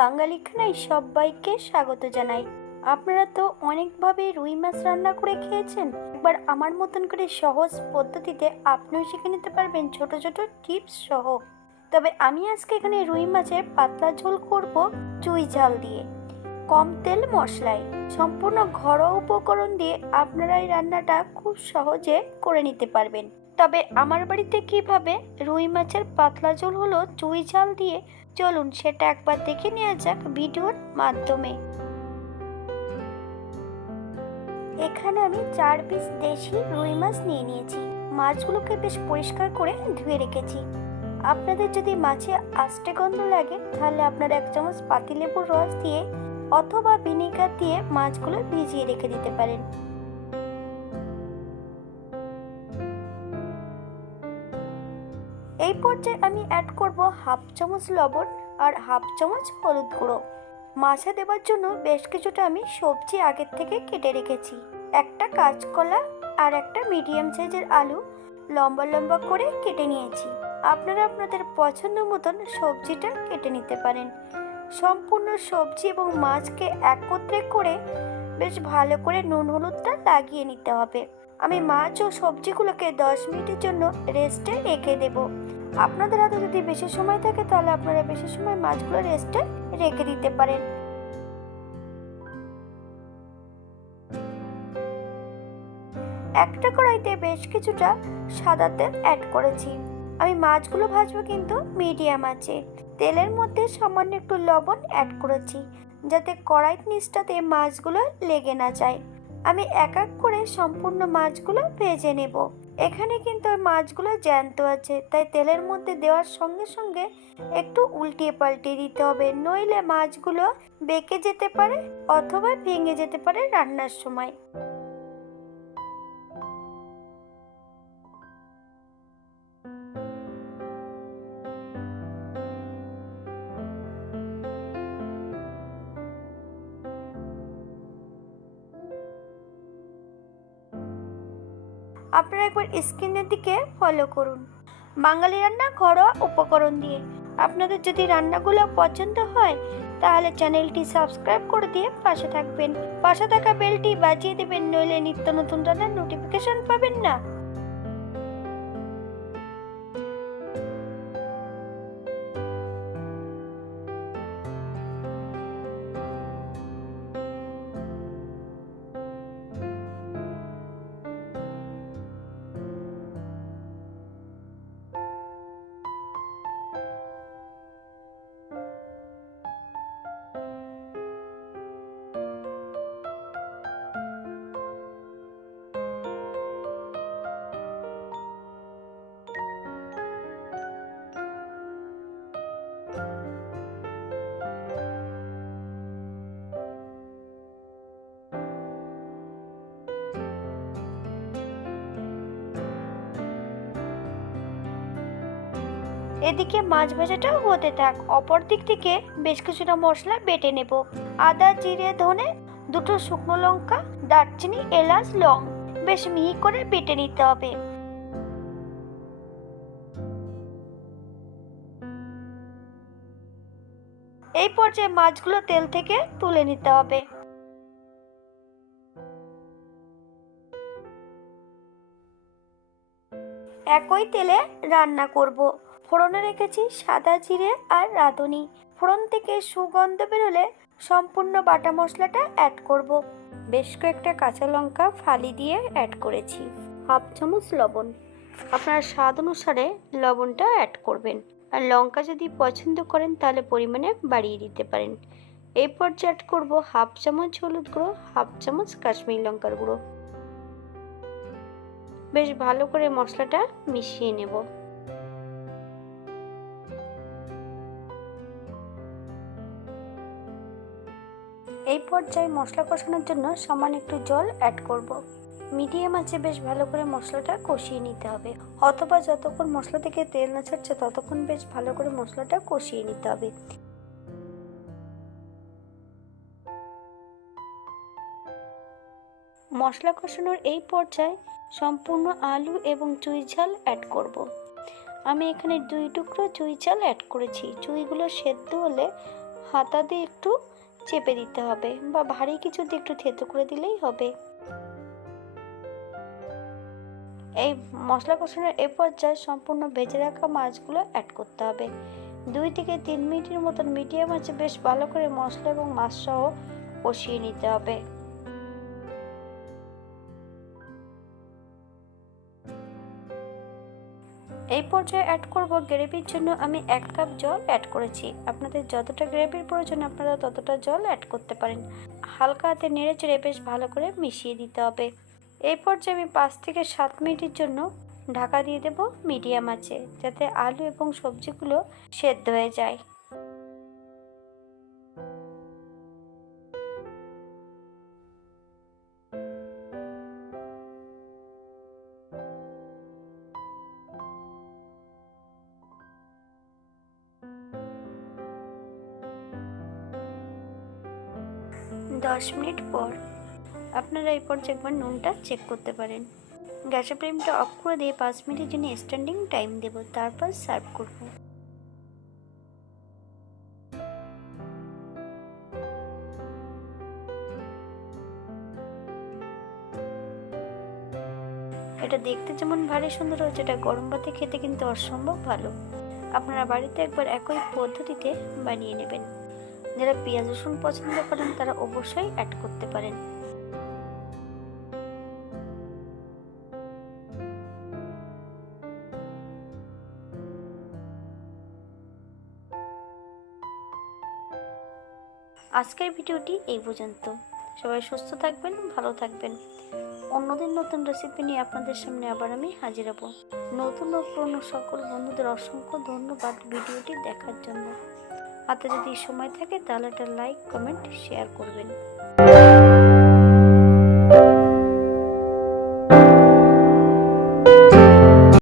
বাঙালি খানায় সবাইকে স্বাগত জানাই। আপনারা তো অনেকভাবে রুই মাছ রান্না করে খেয়েছেন। একবার আমার মতন করে সহজ পদ্ধতিতে আপনিও শিখে নিতে পারবেন ছোট ছোট টিপস সহ। তবে আমি আজকে এখানে রুই মাছের পাতলা ঝোল করব চুই ঝাল দিয়ে। কম তেল মশলায়। সম্পূর্ণ ঘরোয়া উপকরণ দিয়ে আপনারা এই রান্নাটা খুব সহজে করে নিতে পারবেন। তবে আমার বাড়িতে কীভাবে রুই মাছের পাতলা ঝোল হলো চুই ঝাল দিয়ে চলুন সেটা একবার দেখে নেওয়া যাক ভিডিওর মাধ্যমে। এখানে আমি চার পিস দেশি রুই মাছ নিয়ে নিয়েছি। মাছগুলোকে বেশ পরিষ্কার করে ধুয়ে রেখেছি। আপনাদের যদি মাছে আষ্টে গন্ধ লাগে, তাহলে আপনারা এক চামচ পাতিলেবুর রস দিয়ে অথবা ভিনেগার দিয়ে মাছগুলো ভিজিয়ে রেখে দিতে পারেন। এই পর্যায়ে আমি অ্যাড করব হাফ চামচ লবণ আর হাফ চামচ হলুদ গুঁড়ো। মাছে দেওয়ার জন্য বেশ কিছুটা আমি সবজি আগের থেকে কেটে রেখেছি। একটা কাঁচকলা আর একটা মিডিয়াম সাইজের আলু লম্বা লম্বা করে কেটে নিয়েছি। আপনারা আপনাদের পছন্দ মতন সবজিটা কেটে নিতে পারেন। সম্পূর্ণ সবজি এবং মাছকে একত্রে করে বেশ ভালো করে নুন হলুদটা লাগিয়ে নিতে হবে। আমি মাছ ও সবজিগুলোকে দশ মিনিটের জন্য রেস্টে রেখে দেব। আপনাদের হাতে যদি বেশি সময় থাকে, তাহলে আপনারা বেশি সময় মাছগুলো রেস্টে রেখে দিতে পারেন। একটা কড়াইতে বেশ কিছুটা সাদা তেল অ্যাড করেছি। আমি মাছগুলো ভাজবো কিন্তু মিডিয়াম আছে। তেলের মধ্যে সামান্য একটু লবণ অ্যাড করেছি। যাতে কড়াইত নিচটাতে মাছগুলো লেগে না যায়। আমি এক এক করে সম্পূর্ণ মাছগুলো ভেজে নেব। এখানে কিন্তু ওই মাছগুলো জ্যান্ত আছে, তাই তেলের মধ্যে দেওয়ার সঙ্গে সঙ্গে একটু উল্টিয়ে পাল্টিয়ে দিতে হবে। নইলে মাছগুলো বেঁকে যেতে পারে অথবা ভেঙে যেতে পারে রান্নার সময়। আপনারা একবার স্ক্রিনের দিকে ফলো করুন। বাঙালি রান্না ঘরোয়া উপকরণ দিয়ে। আপনাদের যদি রান্নাগুলো পছন্দ হয়, তাহলে চ্যানেলটি সাবস্ক্রাইব করে দিয়ে পাশে থাকবেন। পাশে থাকা বেলটি বাজিয়ে দেবেন, নইলে নিত্য নতুন রান্নার নোটিফিকেশন পাবেন না। এদিকে মাছ ভাজাটা হতে থাক অপর দিক থেকে বেশ কিছুটা মশলা বেটে নেব। আদা, জিরে, ধনে, দুটো শুকনো লঙ্কা, দারচিনি, এলাচ, লং, বেশ মিহি করে বেটে নিতে হবে। এই পর্যায়ে মাছগুলো তেল থেকে তুলে নিতে হবে। একই তেলে রান্না করব। ফোড়নে রেখেছি সাদা জিরে আর রাঁধুনি। ফোড়ন থেকে সুগন্ধ বেরোলে সম্পূর্ণ বাটা মশলাটা অ্যাড করব। বেশ কয়েকটা কাঁচা লঙ্কা ফালি দিয়ে অ্যাড করেছি, হাফ চামচ লবণ। আপনার স্বাদ অনুসারে লবণটা অ্যাড করবেন। আর লঙ্কা যদি পছন্দ করেন তাহলে পরিমাণে বাড়িয়ে দিতে পারেন। এই পর্যায়ে অ্যাড করব হাফ চামচ হলুদ গুঁড়ো, হাফ চামচ কাশ্মীরি লঙ্কার গুঁড়ো। বেশ ভালো করে মশলাটা মিশিয়ে নেব। এই পর্যায়ে মশলা কষানোর জন্য সামান্য একটু জল অ্যাড করব। মিডিয়াম আছে বেশ ভালো করে মশলাটা কষিয়ে নিতে হবে অথবা যতক্ষণ মশলা থেকে তেল না ছাড়ছে, ততক্ষণ বেশ ভালো করে মশলাটা কষিয়ে নিতে হবে মশলা কষানোর এই পর্যায়ে সম্পূর্ণ আলু এবং চুই ঝাল অ্যাড করব। আমি এখানে দুই টুকরো চুই চাল অ্যাড করেছি চুইগুলো সেদ্ধ হলে হাতা দিয়ে একটু চেপে দিতে হবে বা ভারী কিছু দিয়ে একটু থেতো করে দিলেই হবে। এই মশলা কষানোর এ পর্যায়ে সম্পূর্ণ ভেজে রাখা মাছগুলো অ্যাড করতে হবে। দুই থেকে তিন মিনিটের মতন মিডিয়াম আছে বেশ ভালো করে মশলা এবং মাছ সহ কষিয়ে নিতে হবে। এই পর্যায়ে অ্যাড করব গ্রেভির জন্য আমি এক কাপ জল অ্যাড করেছি। আপনাদের যতটা গ্রেভির প্রয়োজন আপনারা ততটা জল অ্যাড করতে পারেন। হালকা হাতে নেড়ে চেড়ে বেশ ভালো করে মিশিয়ে দিতে হবে। এই পর্যায়ে আমি পাঁচ থেকে সাত মিনিটের জন্য ঢাকা দিয়ে দেব মিডিয়াম আছে যাতে আলু এবং সবজিগুলো সেদ্ধ হয়ে যায়। দশ মিনিট পর আপনারা এই পর্যায়ে একবার নুনটা চেক করতে পারেন। গ্যাসের ফ্লেমটা অফ করে দিয়ে পাঁচ মিনিটের জন্য স্ট্যান্ডিং টাইম দেব, তারপর সার্ভ করব। এটা দেখতে যেমন ভারী সুন্দর হচ্ছে এটা গরম ভাতে খেতে কিন্তু অসম্ভব ভালো। আপনারা বাড়িতে একবার একই পদ্ধতিতে বানিয়ে নেবেন। যারা পেঁয়াজ, রসুন পছন্দ করেন, তারা অবশ্যই অ্যাড করতে পারেন। আজকের ভিডিওটি এই পর্যন্ত। সবাই সুস্থ থাকবেন, ভালো থাকবেন। অন্যদিন নতুন রেসিপি নিয়ে আপনাদের সামনে আবার আমি হাজির হব। নতুন ও পুরনো সকল বন্ধুদের অসংখ্য ধন্যবাদ ভিডিওটি দেখার জন্য। হাতে যদি সময় থাকে তাহলে একটা লাইক কমেন্ট শেয়ার করবেন।